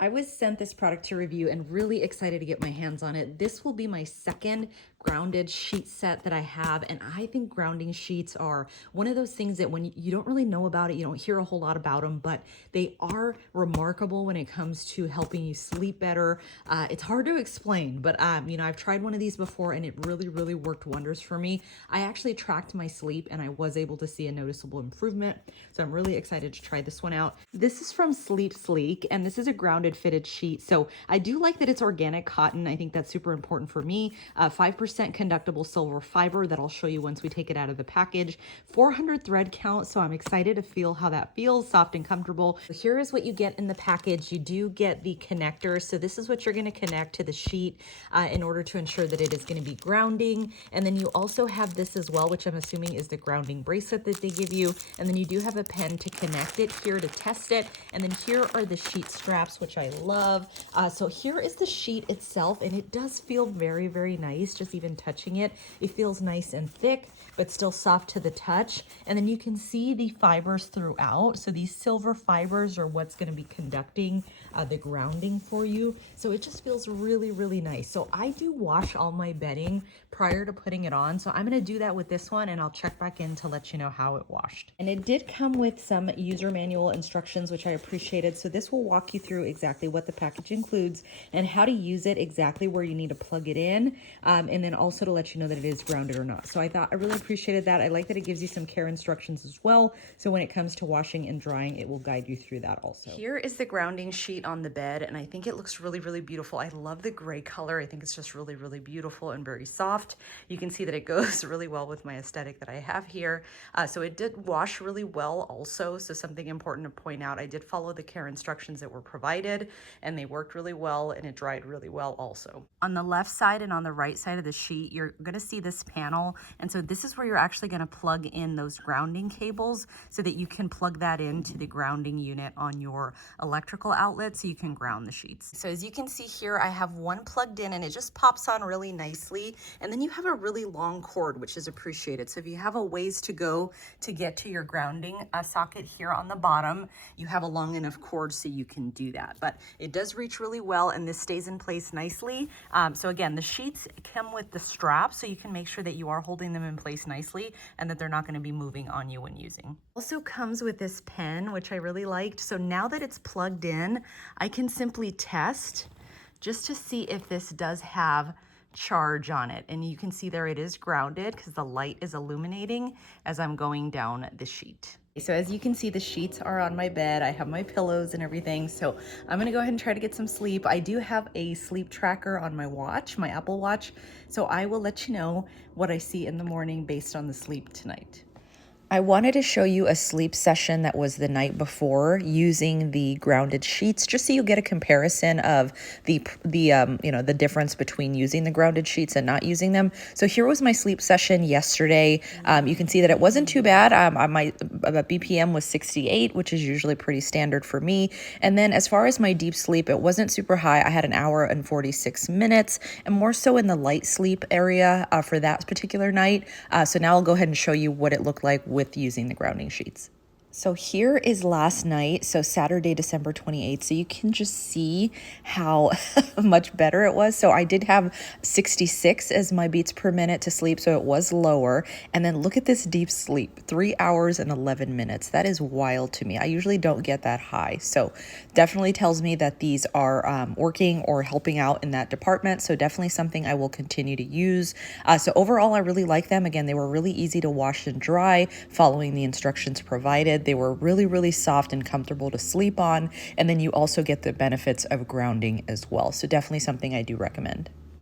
I was sent this product to review and really excited to get my hands on it. This will be my second grounded sheet set that I have, and I think grounding sheets are one of those things that when you don't really know about it, you don't hear a whole lot about them, but they are remarkable when it comes to helping you sleep better. It's hard to explain, but you know, I've tried one of these before and it really worked wonders for me. I actually tracked my sleep and I was able to see a noticeable improvement, so I'm really excited to try this one out. This is from Sleep Sleek, and this is a grounded fitted sheet. So I do like that it's organic cotton. I think that's super important for me. 5% conductible silver fiber that I'll show you once we take it out of the package. 400 thread count, so I'm excited to feel how that feels, soft and comfortable. Here is what you get in the package. You do get the connector. So this is what you're gonna connect to the sheet in order to ensure that it is gonna be grounding. And then you also have this as well, which I'm assuming is the grounding bracelet that they give you. And then you do have a pen to connect it here to test it. And then here are the sheet straps, which I love. So here is the sheet itself, and it does feel very nice. Just even touching it, it feels nice and thick, but still soft to the touch. And then you can see the fibers throughout. So these silver fibers are what's going to be conducting the grounding for you. So it just feels really nice. So I do wash all my bedding prior to putting it on. So I'm going to do that with this one, and I'll check back in to let you know how it washed. And it did come with some user manual instructions, which I appreciated. So this will walk you through exactly what the package includes and how to use it, exactly where you need to plug it in, and then also to let you know that it is grounded or not. So I really appreciated that. I like that it gives you some care instructions as well. So when it comes to washing and drying, it will guide you through that also. Here is the grounding sheet on the bed, and I think it looks really beautiful. I love the gray color. I think it's just really beautiful and very soft. You can see that it goes really well with my aesthetic that I have here. So it did wash really well also. So something important to point out, I did follow the care instructions that were provided, and they worked really well, and it dried really well also. On the left side and on the right side of the sheet, you're going to see this panel. And so this is where you're actually going to plug in those grounding cables so that you can plug that into the grounding unit on your electrical outlet so you can ground the sheets. So as you can see here, I have one plugged in and it just pops on really nicely. And then you have a really long cord, which is appreciated. So if you have a ways to go to get to your grounding socket here on the bottom, you have a long enough cord so you can do that. But it does reach really well, and this stays in place nicely. So again, the sheets come with the strap, so you can make sure that you are holding them in place nicely and that they're not going to be moving on you when using. Also comes with this pen, which I really liked. So now that it's plugged in, I can simply test just to see if this does have charge on it. And you can see there it is grounded because the light is illuminating as I'm going down the sheet. So as you can see, the sheets are on my bed. I have my pillows and everything. So I'm gonna go ahead and try to get some sleep. I do have a sleep tracker on my watch, my Apple Watch. So I will let you know what I see in the morning based on the sleep tonight. I wanted to show you a sleep session that was the night before using the grounded sheets, just so you get a comparison of the you know, the difference between using the grounded sheets and not using them. So here was my sleep session yesterday. You can see that it wasn't too bad. My BPM was 68, which is usually pretty standard for me. And then as far as my deep sleep, it wasn't super high. I had an hour and 46 minutes, and more so in the light sleep area for that particular night. So now I'll go ahead and show you what it looked like with using the grounding sheets. So here is last night, so Saturday, December 28th. So you can just see how much better it was. So I did have 66 as my beats per minute to sleep, so it was lower. And then look at this deep sleep, 3 hours and 11 minutes. That is wild to me. I usually don't get that high. So definitely tells me that these are working or helping out in that department. So definitely something I will continue to use. So overall, I really like them. Again, they were really easy to wash and dry, following the instructions provided. They were really soft and comfortable to sleep on. And then you also get the benefits of grounding as well. So definitely something I do recommend.